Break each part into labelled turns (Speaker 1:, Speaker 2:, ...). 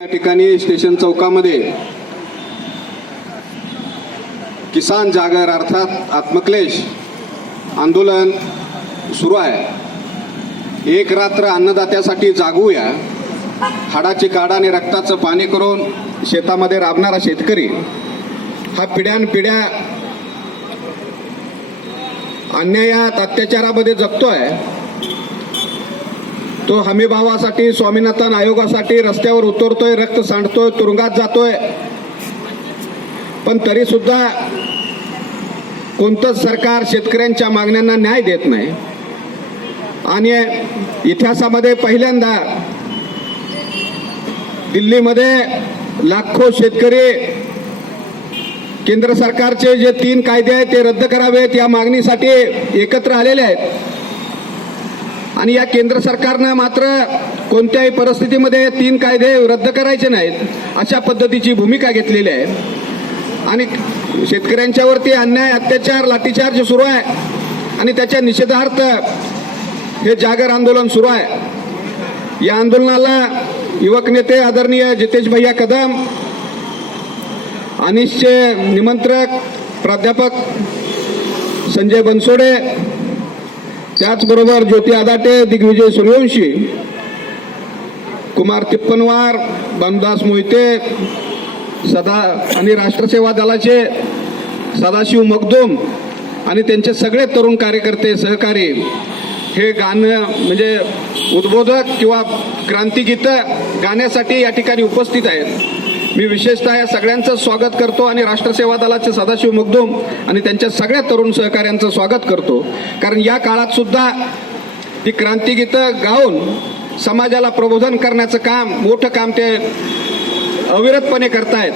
Speaker 1: या ठिकाणी स्टेशन चौकामध्ये किसान जागर अर्थात आत्मक्लेश आंदोलन सुरू आहे. एक रात्र अन्नदात्यासाठी जागूया. हाडाची काढा आणि रक्ताचं पाणी करून शेतामध्ये राबणारा शेतकरी हा पिढ्यानपिढ्या अन्यायात अत्याचारामध्ये जगतोय. तो हमीभावासाठी स्वामीनाथन आयोगासाठी रस्त्यावर उतरतोय रक्त सांडतोय तुरुंगात जातोय. पण तरी सुद्धा कोणतंच सरकार शेतकऱ्यांच्या मागण्यांना न्याय देत नाही. आणि इतिहासामध्ये पहिल्यांदा दिल्लीमध्ये लाखो शेतकरी केंद्र सरकारचे जे तीन कायदे आहेत ते रद्द करावेत या मागणीसाठी एकत्र आलेले आहेत. आणि या केंद्र सरकारनं मात्र कोणत्याही परिस्थितीमध्ये तीन कायदे रद्द करायचे नाहीत अशा पद्धतीची भूमिका घेतलेली आहे. आणि शेतकऱ्यांच्यावरती अन्याय अत्याचार लाठीचार्ज सुरू आहे. आणि त्याच्या निषेधार्थ हे जागर आंदोलन सुरू आहे. या आंदोलनाला युवक नेते आदरणीय जितेश भैया कदम अनिशचे निमंत्रक प्राध्यापक संजय बनसोडे त्याचबरोबर ज्योती आदाटे दिग्विजय सूर्यवंशी कुमार तिप्पनवार बनदास मोहिते सदा आणि राष्ट्रसेवा दलाचे सदाशिव मगदूम आणि त्यांचे सगळे तरुण कार्यकर्ते सहकारी हे गाणं म्हणजे उद्बोधक किंवा क्रांतिगीतं गाण्यासाठी या ठिकाणी उपस्थित आहेत. मी विशेषतः या सगळ्यांचं स्वागत करतो आणि राष्ट्रसेवा दलाचे सदाशिव मगदूम आणि त्यांच्या सगळ्या तरुण सहकाऱ्यांचं स्वागत करतो. कारण या काळात सुद्धा ती क्रांतिगीतं गाऊन समाजाला प्रबोधन करण्याचं काम मोठं काम ते अविरतपणे करतायत.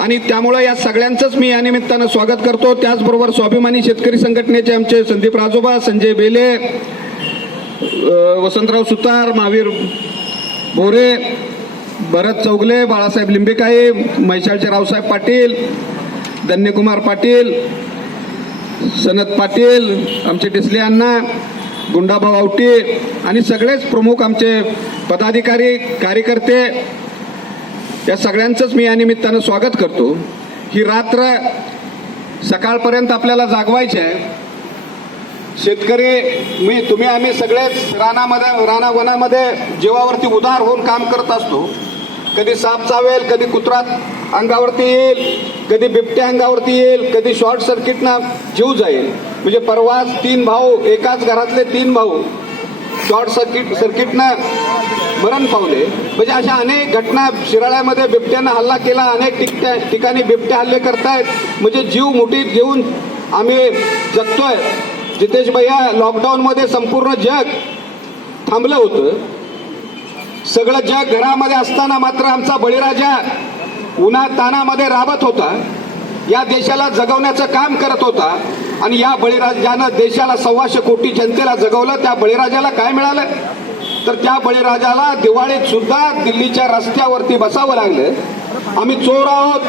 Speaker 1: आणि त्यामुळं या सगळ्यांचंच मी या निमित्तानं स्वागत करतो. त्याचबरोबर स्वाभिमानी शेतकरी संघटनेचे आमचे संदीप राजोबा संजय बेले वसंतराव सुतार महावीर भोरे भरत चौगले बाळासाहेब लिंबेकाई म्हैसाळचे रावसाहेब पाटील धन्यकुमार पाटील सनत पाटील आमचे डिसले अण्णा गुंडाभाऊ आवटे आणि सगळेच प्रमुख आमचे पदाधिकारी कार्यकर्ते या सगळ्यांचंच मी या निमित्तानं स्वागत करतो. ही रात्र सकाळपर्यंत आपल्याला जागवायची आहे. शेतकरी मी तुम्ही आम्ही सगळेच रानामध्ये रानावनामध्ये जीवावरती उदार होऊन काम करत असतो. कधी साप चावेल कधी कुत्रा अंगावरती येईल कधी बिबट्या अंगावरती येईल कधी शॉर्ट सर्किटनं जीव जाईल. म्हणजे परवाच तीन भाऊ एकाच घरातले तीन भाऊ शॉर्ट सर्किट सर्किटनं मरण पावले. म्हणजे अशा अनेक घटना शिराळ्यामध्ये बिबट्यानं हल्ला केला अनेक ठिकट्या ठिकाणी बिबटे हल्ले करतायत. म्हणजे जीव मुठीत घेऊन आम्ही जगतोय. जितेश भैया लॉकडाऊनमध्ये संपूर्ण जग थांबलं होतं. सगळं जग घरामध्ये असताना मात्र आमचा बळीराजा उन्हा तानामध्ये राबत होता. या देशाला जगवण्याचं काम करत होता आणि या बळीराजानं देशाला सव्वाशे कोटी जनतेला जगवलं. त्या बळीराजाला काय मिळालं? तर त्या बळीराजाला दिवाळीत सुद्धा दिल्लीच्या रस्त्यावरती बसावं लागलं. आम्ही चोर आहोत.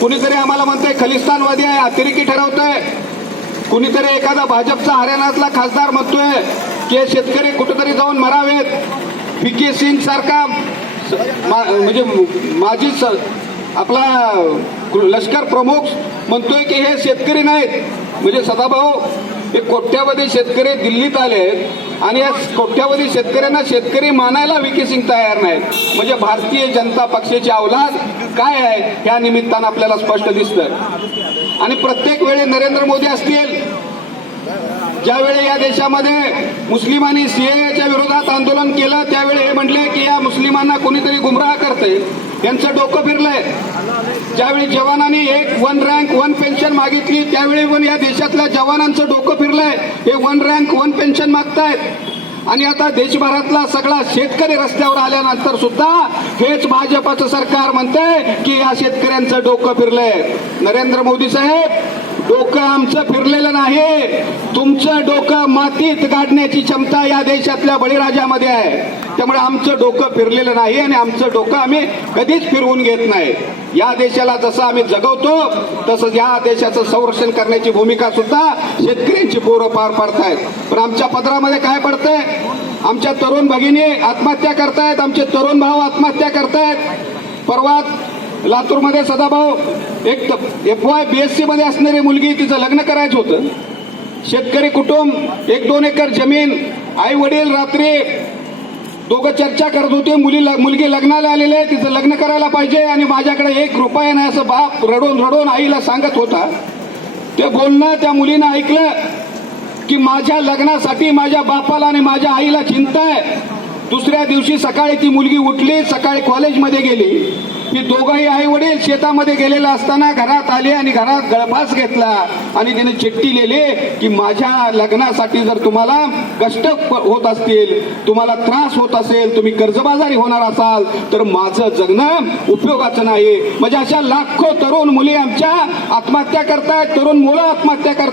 Speaker 1: कुणीतरी आम्हाला म्हणते खलिस्तानवादी आहे अतिरेकी ठरवतोय. कुणीतरी एखादा भाजपचा हरियाणातला खासदार म्हणतोय की शेतकरी कुठेतरी जाऊन मरावेत. के सिंग सारखा मा- म्हणजे माजी स- आपला लष्कर प्रमुख म्हणतोय की हे शेतकरी नाहीत. म्हणजे सदाभाऊ हे कोट्यावधी शेतकरी दिल्लीत आले आहेत आणि या कोट्यावधी शेतकऱ्यांना शेतकरी मानायला विके सिंग तयार नाहीत. म्हणजे भारतीय जनता पक्षाची अवलाद काय आहे या निमित्तानं आपल्याला स्पष्ट दिसतं आणि प्रत्येक वेळी नरेंद्र मोदी असतील ज्यावेळी या देशामध्ये मुस्लिमांनी सीएच्या विरोधात आंदोलन केलं त्यावेळी हे म्हटले की या मुस्लिमांना कोणीतरी गुमराह करते यांचं डोकं फिरलंय. ज्यावेळी जवानांनी एक वन रँक वन पेन्शन मागितली त्यावेळी पण या देशातल्या जवानांचं डोकं फिरलंय. हे वन रँक वन पेन्शन मागतायत. आणि आता देशभरातला सगळा शेतकरी रस्त्यावर आल्यानंतर सुद्धा हेच भाजपाचं सरकार म्हणतंय की या शेतकऱ्यांचं डोकं फिरलंय. नरेंद्र मोदी साहेब डोकं आमचं फिरलेलं नाही. तुमचं डोकं मातीत गाडण्याची क्षमता या देशातल्या बळीराजामध्ये आहे. त्यामुळे आमचं डोकं फिरलेलं नाही आणि आमचं डोकं आम्ही कधीच फिरवून घेत नाही. या देशाला जसं आम्ही जगवतो तसंच या देशाचं संरक्षण करण्याची भूमिका सुद्धा शेतकऱ्यांची पोरं पार पाडतायत. पण आमच्या पदरामध्ये काय पडतंय? आमच्या तरुण भगिनी आत्महत्या करतायत आमचे तरुण भाऊ आत्महत्या करतायत. परवा लातूरमध्ये सदाभाऊ एक एफ वाय बी एसमध्ये असणारी मुलगी तिचं लग्न करायचं होतं. शेतकरी कुटुंब एक दोन एकर जमीन आई वडील रात्री दोघं चर्चा करत होते. मुली मुलगी लग्नाला आलेली आहे तिचं लग्न करायला पाहिजे आणि माझ्याकडे एक रुपया नाही असं बाप रडून रडून आईला सांगत होता. ते बोलणं त्या मुलीनं ऐकलं की माझ्या लग्नासाठी माझ्या बापाला आणि माझ्या आईला चिंता आहे. दुसऱ्या दिवशी सकाळी ती मुलगी उठली सकाळी कॉलेजमध्ये गेली. की दोघंही आई वडील शेतामध्ये गेलेला असताना घरात आले आणि घरात गळफास घेतला. आणि तिने चिठ्ठी लिहिली की माझ्या लग्नासाठी जर तुम्हाला कष्ट होत असतील तुम्हाला त्रास होत असेल तुम्ही कर्जबाजारी होणार असाल तर माझं जगणं उपयोगाचं नाही. म्हणजे अशा लाखो तरुण मुली आमच्या आत्महत्या करतायत तरुण मुलं आत्महत्या करतात